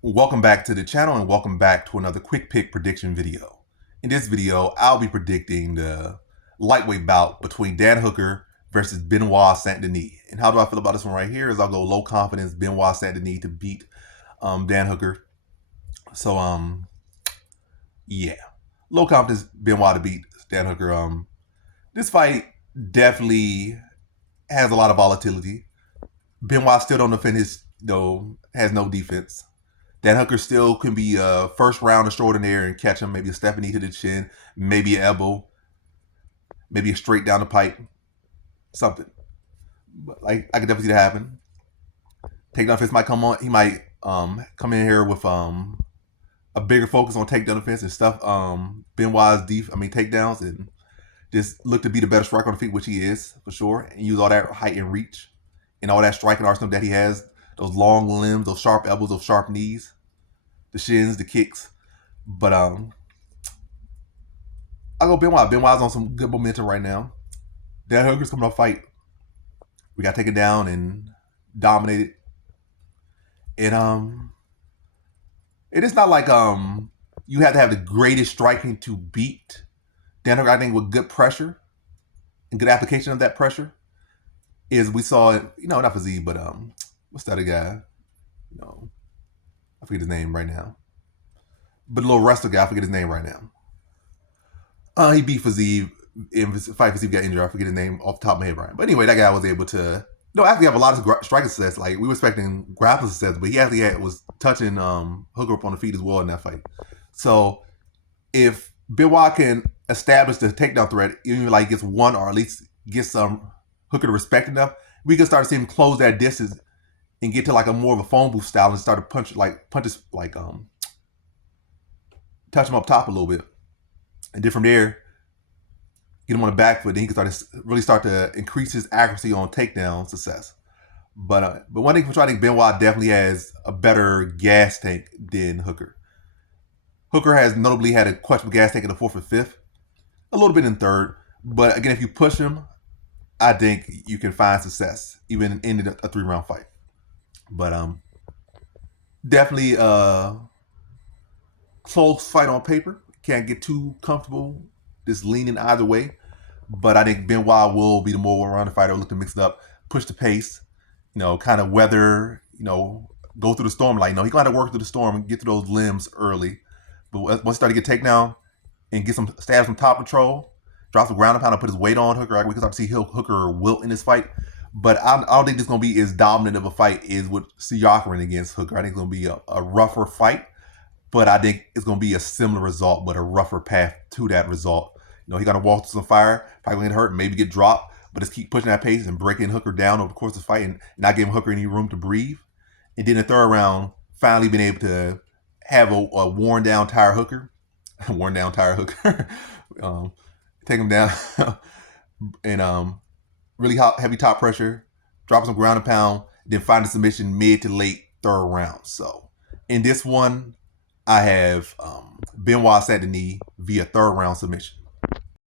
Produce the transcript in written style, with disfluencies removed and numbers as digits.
Welcome back to the channel and welcome back to another quick pick prediction video. In this video, I'll be predicting the lightweight bout between Dan Hooker versus Benoit Saint Denis. And how do I feel about this one right here is I'll go low confidence Benoit Saint Denis to beat Dan Hooker. So yeah. Low confidence Benoit to beat Dan Hooker. This fight definitely has a lot of volatility. Benoit still don't defend his has no defense. Dan Hooker still can be a first round extraordinaire and catch him, maybe a step knee to the chin, maybe an elbow, maybe a straight down the pipe, something. But like I could definitely see that happen. Takedown defense might come on. He might come in here with a bigger focus on takedown defense and stuff. Benoit's takedowns and just look to be the better striker on the feet, which he is for sure, and use all that height and reach and all that striking arsenal that he has. Those long limbs, those sharp elbows, those sharp knees, the shins, the kicks. But I'll go Benoit. Benoit's on some good momentum right now. Dan Hooker's coming off fight. We got to take it down and dominate it. And it is not like you have to have the greatest striking to beat Dan Hooker. I think with good pressure and good application of that pressure is we saw it, not for Z, but what's the other guy? I forget his name right now. But the little wrestler guy, I forget his name right now. He beat Fazeev in his fight. Fazeev got injured. I forget his name off the top of my head, right? But anyway, that guy was able to, actually have a lot of striking success. Like we were expecting grappling success, but he actually was touching Hooker up on the feet as well in that fight. So if Benoit can establish the takedown threat, even like gets one or at least get some Hooker to respect enough, we can start to see him close that distance and get to like a more of a phone booth style and start to punches touch him up top a little bit. And then from there, get him on the back foot, then he can start to increase his accuracy on takedown success. But one thing for sure, I think Benoit definitely has a better gas tank than Hooker. Hooker has notably had a questionable gas tank in the fourth and fifth, a little bit in third. But again, if you push him, I think you can find success, even in a 3-round fight. But definitely close fight on paper. Can't get too comfortable just leaning either way. But I think Benoit will be the more well-rounded fighter, look to mix it up, push the pace, kind of weather, go through the storm. Like, he gonna have to work through the storm and get through those limbs early. But once he start to get takedown and get some stabs from top control, drop some ground and pound and put his weight on Hooker, we can start to see Hooker wilt in this fight. But I don't think this is going to be as dominant of a fight as with Siakam against Hooker. I think it's going to be a rougher fight, but I think it's going to be a similar result, but a rougher path to that result. He's going to walk through some fire, probably going to hurt, maybe get dropped, but just keep pushing that pace and breaking Hooker down over the course of the fight and not giving Hooker any room to breathe. And then in the third round, finally being able to have a worn down, tired Hooker, take him down and really heavy top pressure, drop some ground and pound, then find a submission mid to late third round. So in this one, I have Benoit Saint Denis via third round submission.